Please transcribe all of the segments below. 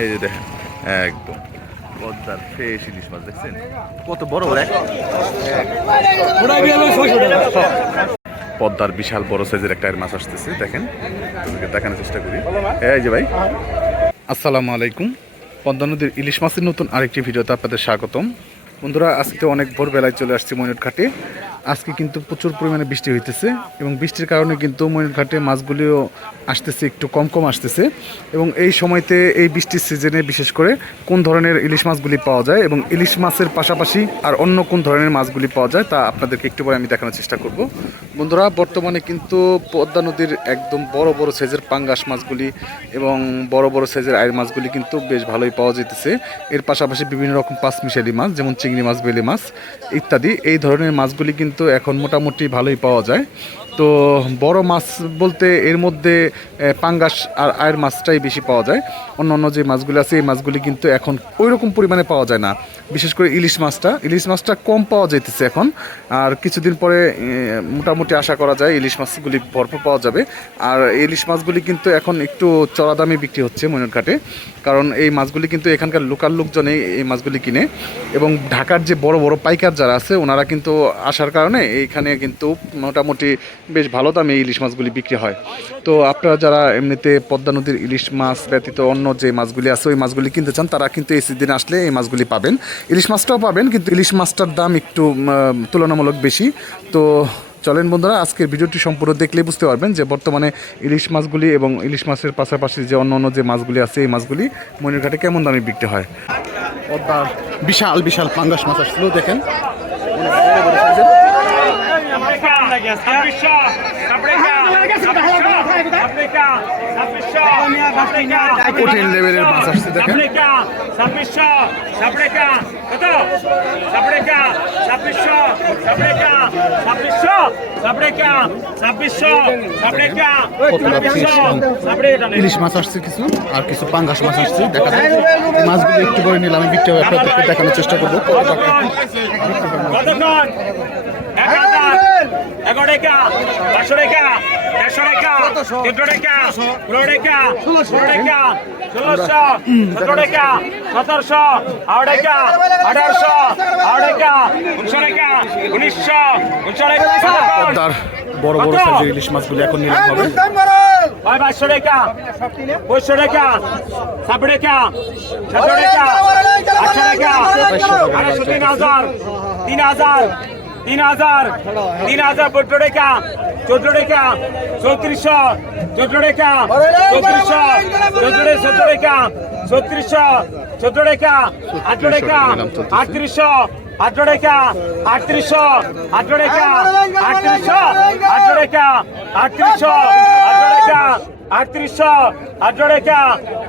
এই যে দেখেন, একদম। পদ্মার ফ্রেশ ইলিশ মাছ, দেখছেন? কত বড় পদ্মার বিশাল বড় সাইজের একটা মাছ আসতেছে, দেখেন। দেখানোর চেষ্টা করি। এই যে ভাই। আসসালামু আলাইকুম। পদ্মা নদীর ইলিশ মাছের নতুন আরেকটি ভিডিওতে আপনাদের স্বাগতম। বন্ধুরা, আজকে অনেক ভোরবেলায় চলে আসছি ময়ূর ঘাটে আজকে কিন্তু প্রচুর পরিমাণে বৃষ্টি হইতেছে এবং বৃষ্টির কারণে কিন্তু ময়ূর ঘাটে মাছগুলিও আসতেছে, একটু কম কম আসতেছে। এবং এই সময়তে এই বৃষ্টির সিজনে বিশেষ করে কোন ধরনের ইলিশ মাছগুলি পাওয়া যায় এবং ইলিশ মাছের পাশাপাশি আর অন্য কোন ধরনের মাছগুলি পাওয়া যায় তা আপনাদেরকে একটু পরে আমি দেখানোর চেষ্টা করব। বন্ধুরা, বর্তমানে কিন্তু পদ্মা নদীর একদম বড় বড় সাইজের পাঙ্গাস মাছগুলি এবং বড় বড় সাইজের আয়ের মাছগুলি কিন্তু বেশ ভালোই পাওয়া যেতেছে। এর পাশাপাশি বিভিন্ন রকম পাঁচমিশালি মাছ, যেমন চিংড়ি মাছ, বেলে মাছ ইত্যাদি। এই ধরনের মাছগুলি কিন্তু এখন মোটামুটি ভালোই পাওয়া যায়। তো বড় মাছ বলতে এর মধ্যে পাঙ্গাস আর আয়ের মাছটাই বেশি পাওয়া যায়। অন্য অন্য যে মাছগুলি আছে, এই মাছগুলি কিন্তু এখন ওই রকম পরিমাণে পাওয়া যায় না। বিশেষ করে ইলিশ মাছটা। ইলিশ মাছটা কম পাওয়া যাইতেছে এখন। আর কিছুদিন পরে মোটামুটি আশা করা যায় ইলিশ মাছগুলি ভরপুর পাওয়া যাবে। আর ইলিশ মাছগুলি কিন্তু এখন একটু চড়া দামে বিক্রি হচ্ছে ময়ূর ঘাটে কারণ এই মাছগুলি কিন্তু এখানকার লোকাল লোকজনেই এই মাছগুলি কিনে। এবং ঢাকার যে বড় বড় পাইকার যারা আছে, ওনারা কিন্তু আসার কারণে এইখানে কিন্তু মোটামুটি বেশ ভালো দামে ইলিশ মাছগুলি বিক্রি হয়। তো আপনারা যারা এমনিতে পদ্মা নদীর ইলিশ মাছ ব্যতীত অন্য যে মাছগুলি আছে, ওই মাছগুলি কিনতে চান, তারা কিন্তু এই সিজনে আসলে এই মাছগুলি পাবেন। ইলিশ মাছটাও পাবেন, কিন্তু ইলিশ মাছটার দাম একটু তুলনামূলক বেশি। তো চলেন বন্ধুরা, আজকের ভিডিওটি সম্পূর্ণ দেখলেই বুঝতে পারবেন যে বর্তমানে ইলিশ মাছগুলি এবং ইলিশ মাছের পাশাপাশি যে অন্য অন্য যে মাছগুলি আছে, এই মাছগুলি মনিরঘাটে কেমন দামে বিক্রি হয়? বিশাল বিশাল পাঙ্গাস মাছ আসলেও দেখেন। কঠিন লেভেলের মাছ আসছে দেখেন। ইলিশ মাছ আসছে কিছু আর কিছু পাঙ্গাস মাছ আসছে দেখা যায় মাছগুলো একটু করে নিলাম আমি বিক্রি দেখানোর চেষ্টা করব কত টাকা কতক্ষণ এক হাজার এগারো টাকা পাঁচশো টাকা দেড়শো টাকা তিনশো টাকা পনেরো টাকা ষোলো টাকা ষোলোশো সতেরো টাকা সতেরোশো আড়াই টাকা আঠারোশো আড়াই টাকা উনিশশো টাকা উনিশশো উনিশশো টাকা বড় বড় সাইজের ইলিশ মাছগুলো এখন নিলাম হবে। ভাই বাইশশো টাকা পঁচিশশো টাকা ছাব্বিশ টাকা সাতশো টাকা আটশো টাকা আড়াইশো তিন হাজার তিন হাজার তিন হাজার তিন হাজার বত্র টাকা চোদ্দ টাকা চৌত্রিশশো চোদ্দ টাকা চৌত্রিশশো চোদ্দ চোদ্দ টাকা চৌত্রিশশো চোদ্দ টাকা আঠারো টাকা আটত্রিশশো আঠারো টাকা আটত্রিশশো আঠারো টাকা আটত্রিশশো আঠারো টাকা আটত্রিশশো আঠারো টাকা আটত্রিশশো আঠারো টাকা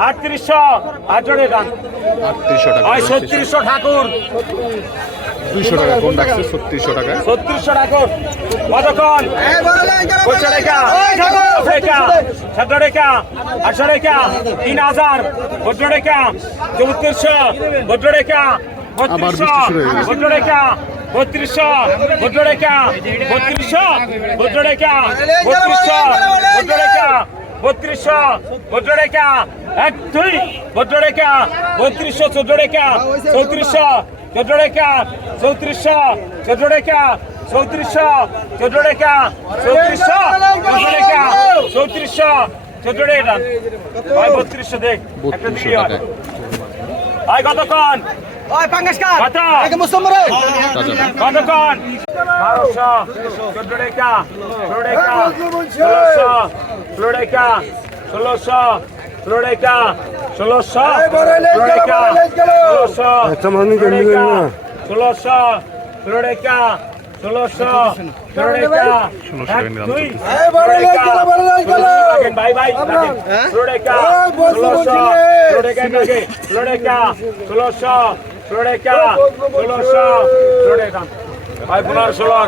আটত্রিশশো আঠারো টাকা আটত্রিশশো ঠাকুর দুইশো টাকা কোন রাখছে ছত্রিশশো টাকা। ছত্রিশশো ঠাকুর কতক্ষণ? পঁচিশশো টাকা টাকা। সতেরো টাকা আটশো টাকা তিন হাজার বত্র টাকা চৌত্রিশশো বত্র টাকা বত্রিশশো বত্র টাকা বত্রিশশো বত্র টাকা বত্রিশশো বত্র টাকা বত্রিশশো বত্র টাকা বত্রিশশো চোদ্দ রেখা এক দুই চোদ্দ রেখা বত্রিশশো চোদ্দ রেখা চৌত্রিশশো চোদ্দ রেখা চৌত্রিশশো চোদ্দ রেখা চৌত্রিশশো চোদ্দ রেখা চৌত্রিশশো চোদ্দ রেখা চৌত্রিশশো চোদ্দ রেখা ভাই বত্রিশশো দেখ একটা দিয়ে ভাই কতক্ষণ? ওই পাঙ্গাসকার কত এক মুসলমান রে কতক্ষণ? 1200 14 টাকা 14 টাকা 1600 ফ্লোরেকা ষোলোশো ফ্লোরেকা ষোলোশো ফ্লোরেকা ষোলোশো ষোলোশো ফ্লোরেকা ষোলোশো ফ্লোরেকা এক দুই ভাই ভাই ফ্লোরেকা ষোলোশো ফ্লোরেকা ফ্লোরেকা ষোলোশো ফ্লোরেকা ষোলোশো ফ্লোরেকা ভাই পুনর ষোলো।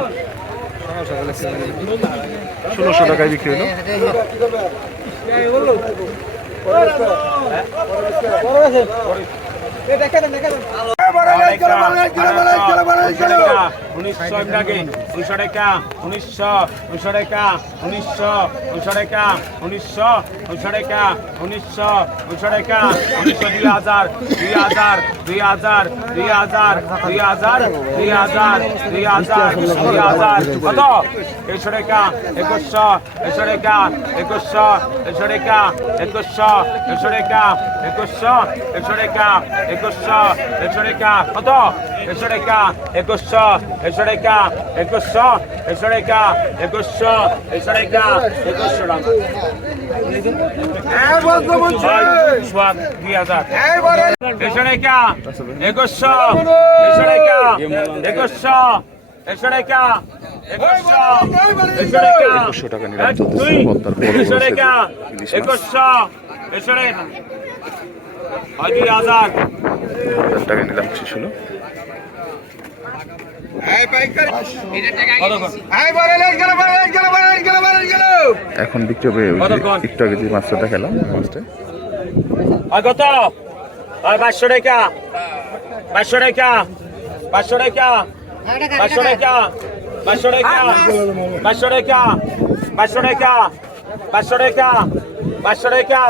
ষোলোশো টাকায় বিক্রি হলো দেখা দেখে টাকা, উনিশশো এমডাগে উনিশশো টাকা উনিশশো উনিশশো টাকা উনিশশো উনিশশো টাকা উনিশশো উনিশশো টাকা উনিশশো উনিশশো টাকা উনিশশো দুই হাজার দুই হাজার দুই হাজার দুই হাজার দুই হাজার দুই হাজার দুই হাজার দুই হাজার কত একুশশো টাকা একুশশো একুশশো টাকা একুশশো একুশশো টাকা একুশশো একুশশো টাকা একুশশো একুশশো টাকা একুশশো একুশশো টাকা কত? একশো টাকা একুশশো একশো টাকা একুশশো একশো টাকা একুশশো একশো টাকা একুশশো টাকা। একুশশো একশো টাকা একুশশো একশো টাকা একশো টাকা নিলাম চলতেছে হত্যার পর একশো টাকা একশো টাকা। হাজার হাজার টাকা নিলাম শেষ হলো এখন বিক্রি হবে একটু আগে যে মাছটা দেখালাম মাছটা। আর কত? পাঁচশো টাকা। পাঁচশো টাকা। পাঁচশো টাকা। পাঁচশো টাকা। পাঁচশো টাকা। পাঁচশো টাকা। পাঁচশো টাকা। পাঁচশো টাকা। পাঁচশো টাকা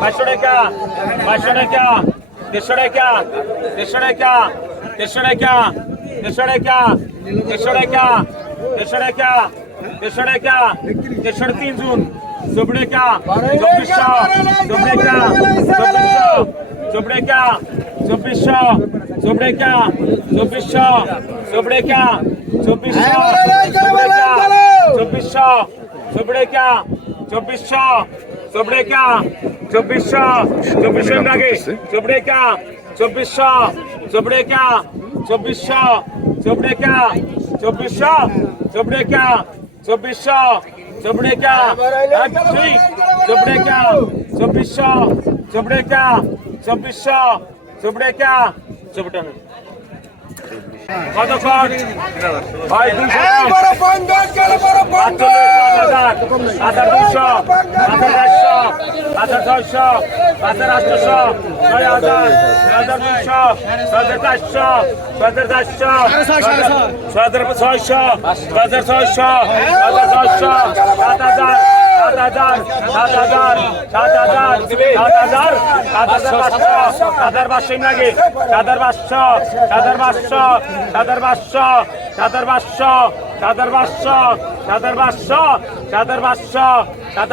পাঁচশো টাকা পাঁচশো টাকা দেড়শো টাকা দেড়শো টাকা দেড়শো টাকা দেড়শো টাকা দেড়শো টাকা দেড়শো টাকা দেড়শো টাকা দেড়শো তিন জুন চব্বিশটা চব্বিশশো চব্বিশটা চব্বিশশো চব্বিশশো চব্বিশশো চব্বিশশো চব্বিশশো চব্বিশশো চব্বিশশো চব্বিশশো চব্রেকা চব্বিশশো চব্বিশশো লাগে চব্রেকা চব্বিশশো চব্রেকা চব্বিশশো চব্রেকা চব্বিশশো চব্রেকা চব্বিশশো চব্রেকা চব্রেকা চব্বিশশো চব্রেকা চব্বিশশো চব্রেকা চব্রেকা চব্বিশশো কতক্ষণ? ভাই দুশো হাজার ছয়শো হাজার আটশো ছয় হাজার হাজার দুশো হাজার চারশো হাজার চারশো হাজার ছয়শো হাজার ছয়শো হাজার ছয়শো সাত হাজার সাত হাজার সাত হাজার সাত হাজার সাত হাজার সাত হাজার পাঁচশো, সাত হাজার পাঁচশো লাগে সাত হাজার পাঁচশো, সাত হাজার পাঁচশো সাত হাজার পাঁচশো সাত হাজার পাঁচশো সাত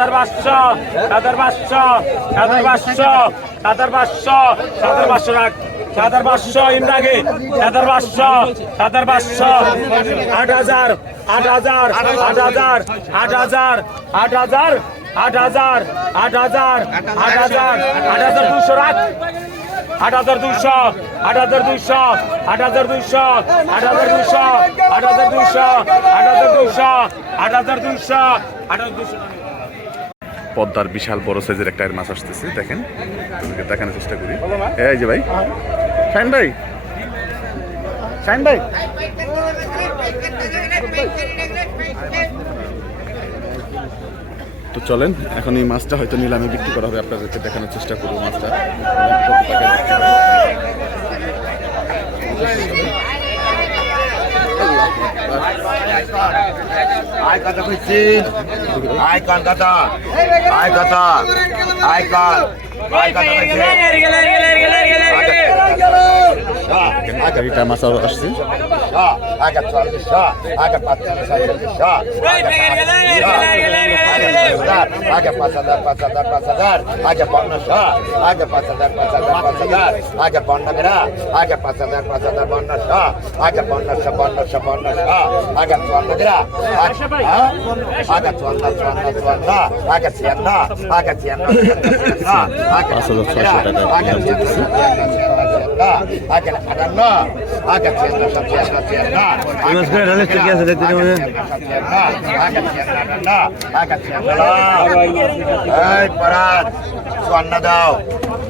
হাজার পাঁচশো সাত হাজার পাঁচশো সাত হাজার পাঁচশো রাখ। পাঁচশো ইন্দ্রাগে সাত হাজার পাঁচশো সাত হাজার আট হাজার আট হাজার আট হাজার আট হাজার আট হাজার আট হাজার আট হাজার আট হাজার আট হাজার দুশো রাখ। আট হাজার দুশো আট হাজার দুশো আট হাজার দুশো আট হাজার দুশো আট হাজার দুশো আট হাজার দুশো আট হাজার দুশো আট পদ্মার বিশাল বড় সাইজের একটা মাছ আসতেছে, দেখেন। দেখানোর চেষ্টা করি। এই যে ভাই। শাইন ভাই। শাইন ভাই। তো চলেন, এখন এই মাছটা হয়তো নিলামে বিক্রি করা হবে, আপনাদেরকে দেখানোর চেষ্টা করব মাছটা। আয় কলকাতা আয় কান কথা আয় কলকাতা আয় কান চারিটা মাছ আরও আসছে আগে পাঁচ হাজার পাঁচ হাজার পাঁচ হাজার আগে পনেরোশো আগে পাঁচ হাজার পাঁচ হাজার পাঁচ হাজার আগে পনেরো আগে পাঁচ হাজার পাঁচ হাজার পনেরোশো আগে পনেরোশো পনেরোশো পনেরোশো আগে গিরা আগে চুয়ান্ন চুয়ান্ন চুয়ান্ন আগে ছিয়ান্ন আগে ছিয়ান্ন আগে পাঁচ হাজার ছয়শো টাকা দাম দিতেছে চুয়ান্ন দাও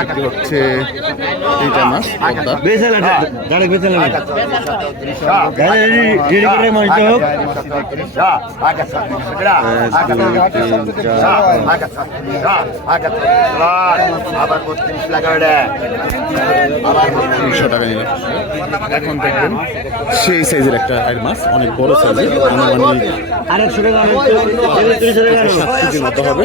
এটি হচ্ছে এইটা মাছ তিনশো টাকা। নিলাম এখন দেখবেন সেই সাইজের একটা মাছ অনেক বড় সাইজের আনুমানিক সাত কেজির মতো হবে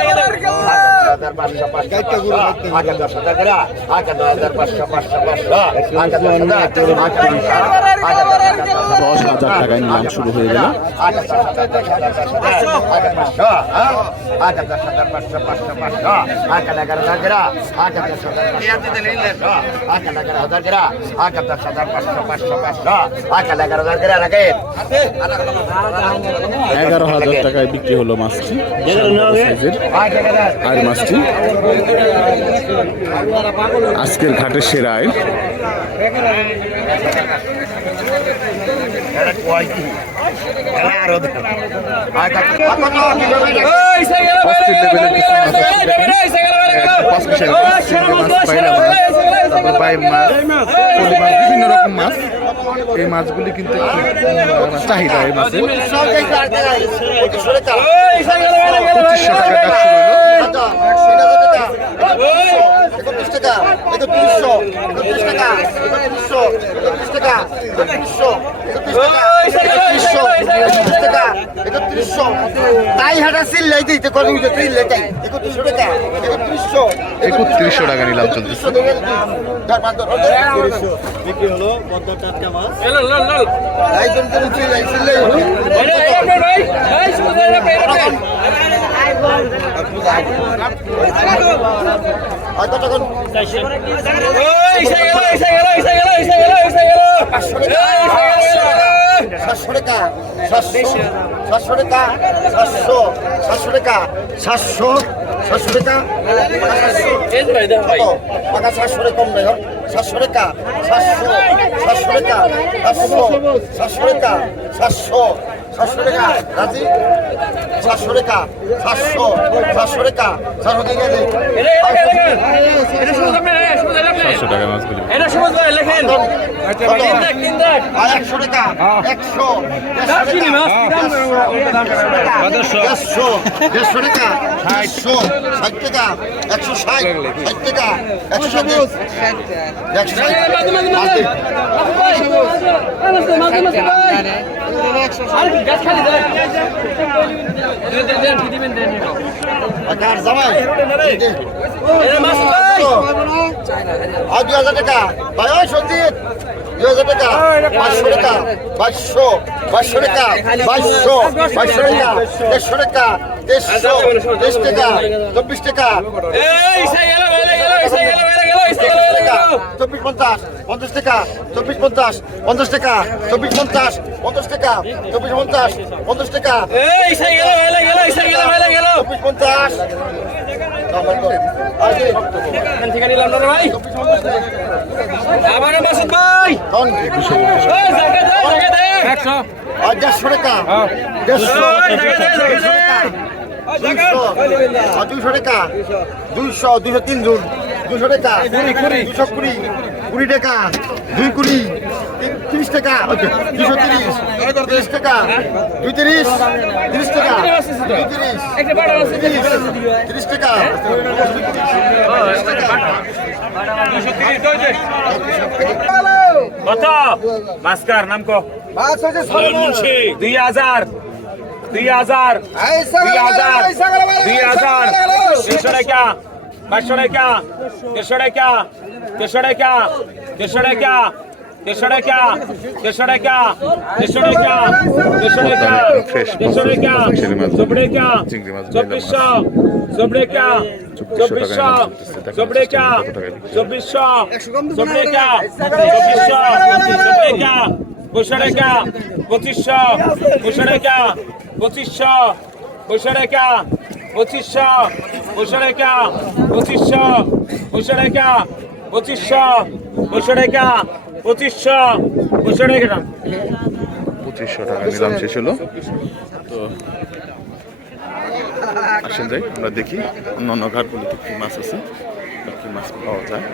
হ্যাঁ দশ হাজার টাকায় নিলাম শুরু হয়ে গেল এগারো হাজার টাকায় বিক্রি হলো মাছটি আর মাছটি মাছ, পলি মাছ, বিভিন্ন রকম মাছ এই মাছগুলি কিন্তু চাহিদা এই মাছের পঁচিশশো টাকা শুরু তাই হাটা সিল্লাই দিতে কদিন সিল্লাই তাই একত্রিশশো টাকা একত্রিশশো একত্রিশশো টাকা নিলাম চলতেছে। সাতশো টাকা সাতশো সাতশো টাকা সাতশো সাতশো টাকা সাতশো সাতশো টাকা? টাকা সাতশো টাকা কম নাই সাতশো টাকা সাতশো সাতশো টাকা সাতশো সাতশো টাকা সাতশো সাতশো টাকা রাজি সাতশো টাকা সাতশো সাতশো টাকা সাতশো টাকা সাতশো টাকা মাছগুলি এটা সবুজ লেখেন কত? তিন দেখ তিন দেখ আর একশো টাকা একশো দেড়শো দেড়শো টাকা দেড়শো ষাট টাকা একশো ষাট ষাট টাকা একশো একশো আর দুই হাজার টাকা। ভাই ওই সঞ্জিত দুই হাজার টাকা। পাঁচশো টাকা বাইশশো বাইশশো টাকা বাইশশো বাইশশো টাকা দেড়শো টাকা দেড়শো দেড়শ টাকা চব্বিশ টাকা। চব্বিশ পঞ্চাশ পঞ্চাশ টাকা চব্বিশ পঞ্চাশ পঞ্চাশ টাকা চব্বিশ পঞ্চাশ পঞ্চাশ টাকা চব্বিশ পঞ্চাশ পঞ্চাশ টাকা। চব্বিশ পঞ্চাশ দেড়শো টাকা দেড়শো দুইশো টাকা দুইশো দুইশো তিন জন। দুশো টাকা দুশো কুড়ি কুড়ি টাকা। দুই কুড়ি তিরিশ টাকা। দুশো তিরিশ তিরিশ টাকা। দুই তিরিশ তিরিশ টাকা। দুই তিরিশ টাকা। কত মাস্কার নাম কো। মুন্সি দুই হাজার দুই হাজার দুই হাজার দুই হাজার তিনশো টাকা। পাঁচশো টাকা, দেড়শো টাকা দেড়শো টাকা দেড়শো টাকা দেড়শো টাকা দেড়শো টাকা দেড়শো টাকা দেড়শো টাকা দেড়শো টাকা টাকা চব্বিশশো চব্বিশ চব্বিশশো চব্বিশ চব্বিশশো চব্বিশ চব্বিশশো চব্বিশ পঁচিশশো পঁচিশশো পঁচিশশো পঁচিশশো পঁচিশশো টাকা, পঁচিশশো পঁচিশশো টাকা নিলাম, শেষ হলো। তো আসেন যাই, আমরা দেখি অন্য অন্য ঘাটগুলিতে কী মাছ আছে কী মাছ পাওয়া যায়।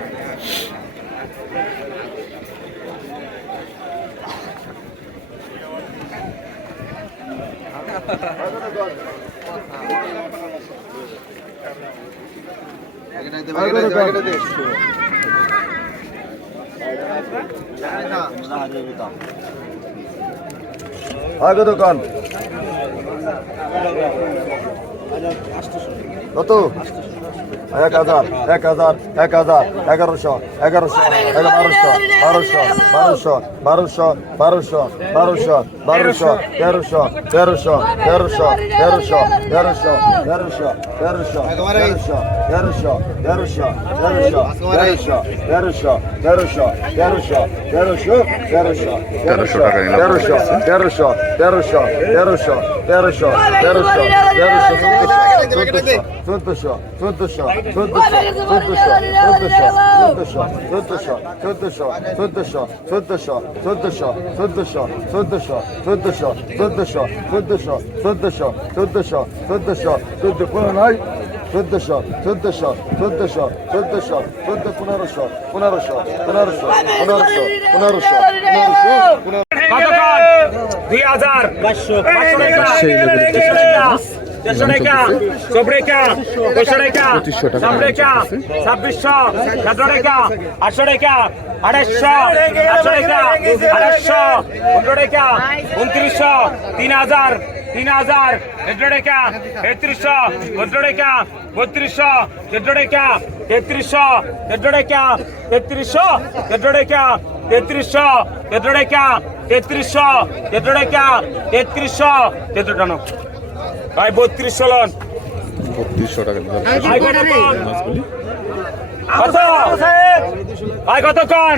আগত দোকান কত এক হাজার এক হাজার এক হাজার এগারোশো এগারোশো বারোশো বারোশো বারোশো বারোশো বারোশো বারোশো তেরোশো তেরোশো তেরোশো তেরোশো তেরোশো তেরোশো তেরোশো তেরোশো তেরোশো তেরোশো তেরোশো তেরোশো তেরোশো তেরোশো তেরোশো তেরোশো তেরোশো তেরোশো টাকা নিলাম। তেরোশো তেরোশো তেরোশো তেরোশো তেরোশো তেরোশো তেরোশো চোদ্দশো চোদ্দশো চোদ্দশো চোদ্দশো চোদ্দশো চোদ্দশো চোদ্দশো চোদ্দশো চোদ্দশো চোদ্দশো চোদ্দশো চোদ্দশো চোদ্দশো চোদ্দশো চোদ্দশো চোদ্দ পনেরো নয় চোদ্দশো চোদ্দশো চোদ্দশো চোদ্দশো চোদ্দ পনেরোশো পনেরোশো পনেরোশো পনেরোশো পনেরোশো পনেরোশো দুই হাজার দেড়শো টাকা দেড়শো টাকা চব্বিশ টাকা টাকা টাকা। ছাব্বিশ টাকা ছাব্বিশশো সতেরো টাকা আটশো টাকা আড়াইশো আটশো টাকা আড়াইশো পনেরো টাকা উনত্রিশশো তিন হাজার তিন হাজার দেড়শো টাকা তেত্রিশশো চোদ্দ টাকা বত্রিশশো চোদ্দ টাকা তেত্রিশশো চোদ্দ টাকা তেত্রিশশো চোদ্দ টাকা তেত্রিশশো চোদ্দ টাকা তেত্রিশশো চোদ্দ টাকা তেত্রিশশো চোদ্দ টানো ভাই বত্রিশশো লন বত্রিশশো টাকা কত ভাই কত কন?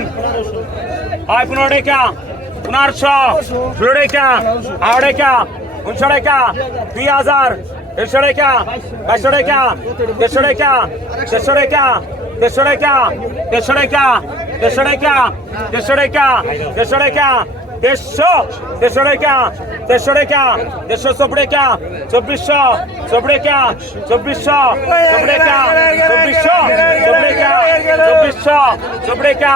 ভাই পনেরো টাকা। পনেরোশো। ষোলো টাকা। আড়াই টাকা। উনশো টাকা। দুই হাজার। দেড়শো টাকা। বাইশশো টাকা। দেড়শো টাকা। দেড়শো টাকা। দেড়শো টাকা। দেড়শো টাকা। দেড়শো টাকা। দেড়শো টাকা। দেড়শো টাকা। দেড়শো দেড়শো রেখা দেড়শো রেখা, দেড়শো সব রেখা, চব্বিশশো সব রেখা, চব্বিশশো সব রেখা, চব্বিশশো সব রেখা, চব্বিশশো সব রেখা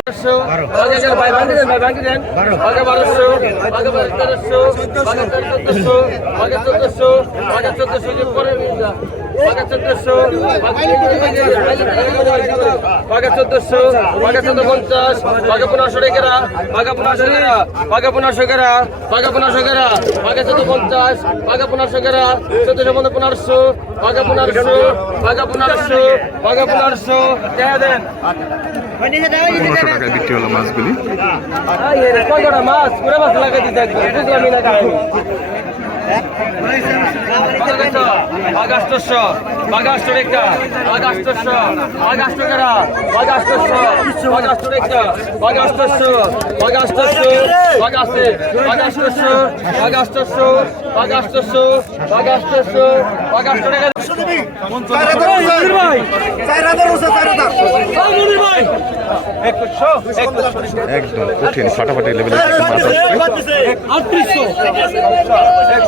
চোদ্দশো বাঘা চোদ্দ পঞ্চাশ বাঘা পনেরোশো টাকা বাঘা পনেরোশো টাকা বাঘা পনেরোশো টাকা বাঘা পনেরোশো টাকা বাঘা চোদ্দ পঞ্চাশ বাঘা পনেরোশো টাকা চোদ্দশো পনেরো পনেরোশো বাঘা পনেরোশো বাঘা পনেরোশো বাঘা পনেরোশো। টাকা দেন। পনেরোশো টাকায় বিক্রি হলো মাছগুলি। মাছ? পুরো মাছ লাগাই দিতে বুঝলাম আগস্টস্য আগস্ট রেখা আগস্টস্য আগস্ট করা আগস্টস্য আগস্ট রেখা আগস্টস্য আগস্টস্য আগস্টে আগস্টস্য আগস্টস্য আগস্টস্য আগস্টস্য আগস্ট রেখা একদম কঠিন ফাটাফাটি লেভেলের মাছ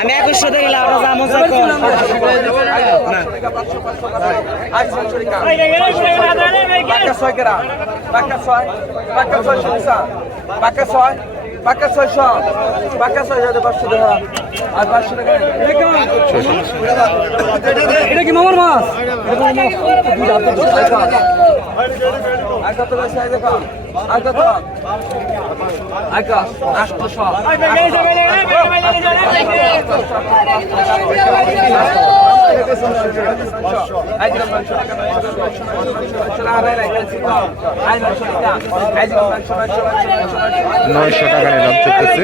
আমি একুশশো দেখলে আমরা যাব যখন Paca ছয় কেরা ছয় ছয় পাকা ছয়, পাকা ছয়শো, পাকা ছয় হাজার পাঁচশো টাকা। আর পাঁচশো টাকা এটা কি মামার মাছ? আটশো নয়শো টাকা নিলাম চলতেছে।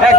শেষ